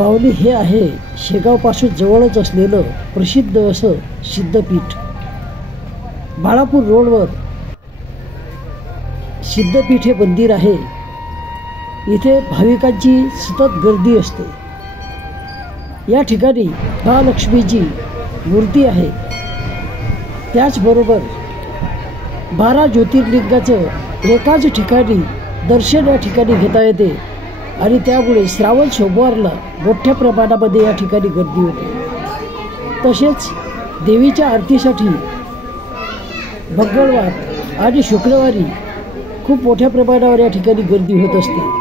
पावली हे आहे शेगावपासून जवळच असलेलं प्रसिद्ध असं सिद्धपीठ। बाळापूर रोडवर सिद्धपीठ हे मंदिर आहे। इथे भाविकांची सतत गर्दी असते। या ठिकाणी महालक्ष्मीची मूर्ती आहे। त्याचबरोबर 12 ज्योतिर्लिंगाचं एकाच ठिकाणी दर्शन या ठिकाणी घेता येते आणि त्यामुळे श्रावण सोमवारला मोठ्या प्रमाणामध्ये या ठिकाणी गर्दी होते। तसेच देवीच्या आरतीसाठी मंगळवार आणि शुक्रवारी खूप मोठ्या प्रमाणावर या ठिकाणी गर्दी होत असते।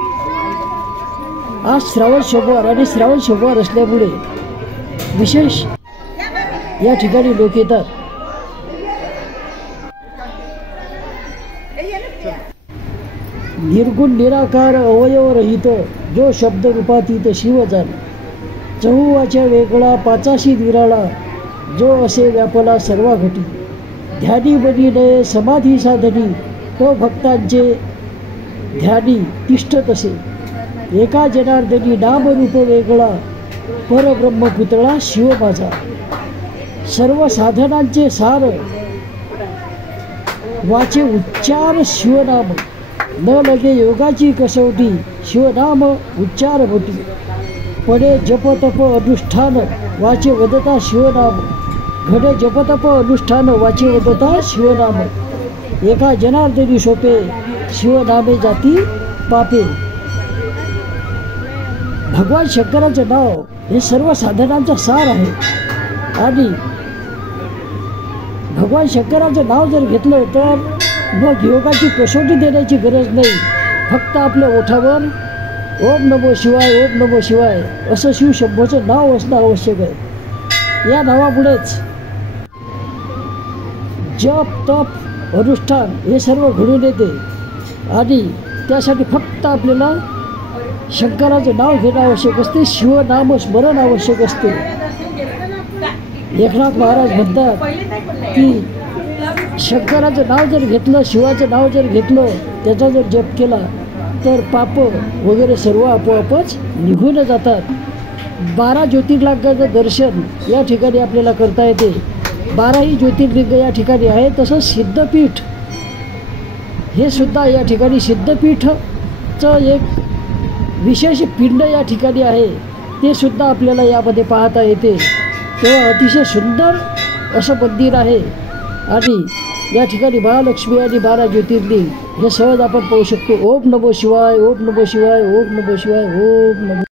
आज श्रावण सोमवार आणि श्रावण सोमवार असल्यामुळे विशेष या ठिकाणी लोक येतात। निर्गुण निराकार अवयव रहित जो शब्द रूपातीत शिव जाण, चहुवाच्या वेगळा पाचाशी निराळा जो असे व्यापला सर्वा घटी, ध्यानी बनी नये समाधी साधनी तो भक्तांचे ध्यानी तिष्ठत असे, एका जनार्दनी नामरूप वेगळा परब्रह्म पुतळा शिव माझा, सर्व साधनांचे सार वाचे उच्चार शिवनाम, न लगे योगाची कसोटी शिवनाम उच्चार होती, पडे जपतप अनुष्ठान वाचे वदता शिवनाम, घडे जपतप अनुष्ठान वाचे वदता शिवनाम, एका जनार्दनी सोपे शिवनामे जाती पापे। भगवान शंकराचं नाव हे सर्व साधनांचा सार आहे आणि भगवान शंकराचं नाव जर घेतलं तर मग योगाची कसोटी देण्याची गरज नाही। फक्त आपल्या ओठावर ओम नमो शिवाय ओम नमो शिवाय असं शिवशंभोचं नाव असणं आवश्यक आहे। या नावामुळेच जप तप अनुष्ठान हे सर्व घडून येते आणि त्यासाठी फक्त आपल्याला शंकराचं नाव घेणं आवश्यक असते, शिवनाम स्मरण आवश्यक असते। एकनाथ महाराज म्हणतात की शंकराचं नाव जर घेतलं, शिवाचं नाव जर घेतलं, त्याचा जर जप केला तर पाप वगैरे सर्व आपोआपच निघून जातात। 12 ज्योतिर्लिंगाचं दर्शन या ठिकाणी आपल्याला करता येते। 12ही ज्योतिर्लिंग या ठिकाणी आहे। तसंच सिद्धपीठ हे सुद्धा या ठिकाणी सिद्धपीठचं एक विशेष पिंड या ठिकाणी आहे, ते सुद्धा आपल्याला यामध्ये पाहता येते। तेव्हा अतिशय सुंदर असं मंदिर आहे आणि या ठिकाणी महालक्ष्मी आणि 12 ज्योतिर्लिंग हे सहज आपण पाहू शकतो। ओम नमो शिवाय ओम नमो शिवाय ओम नमो शिवाय ओम नमो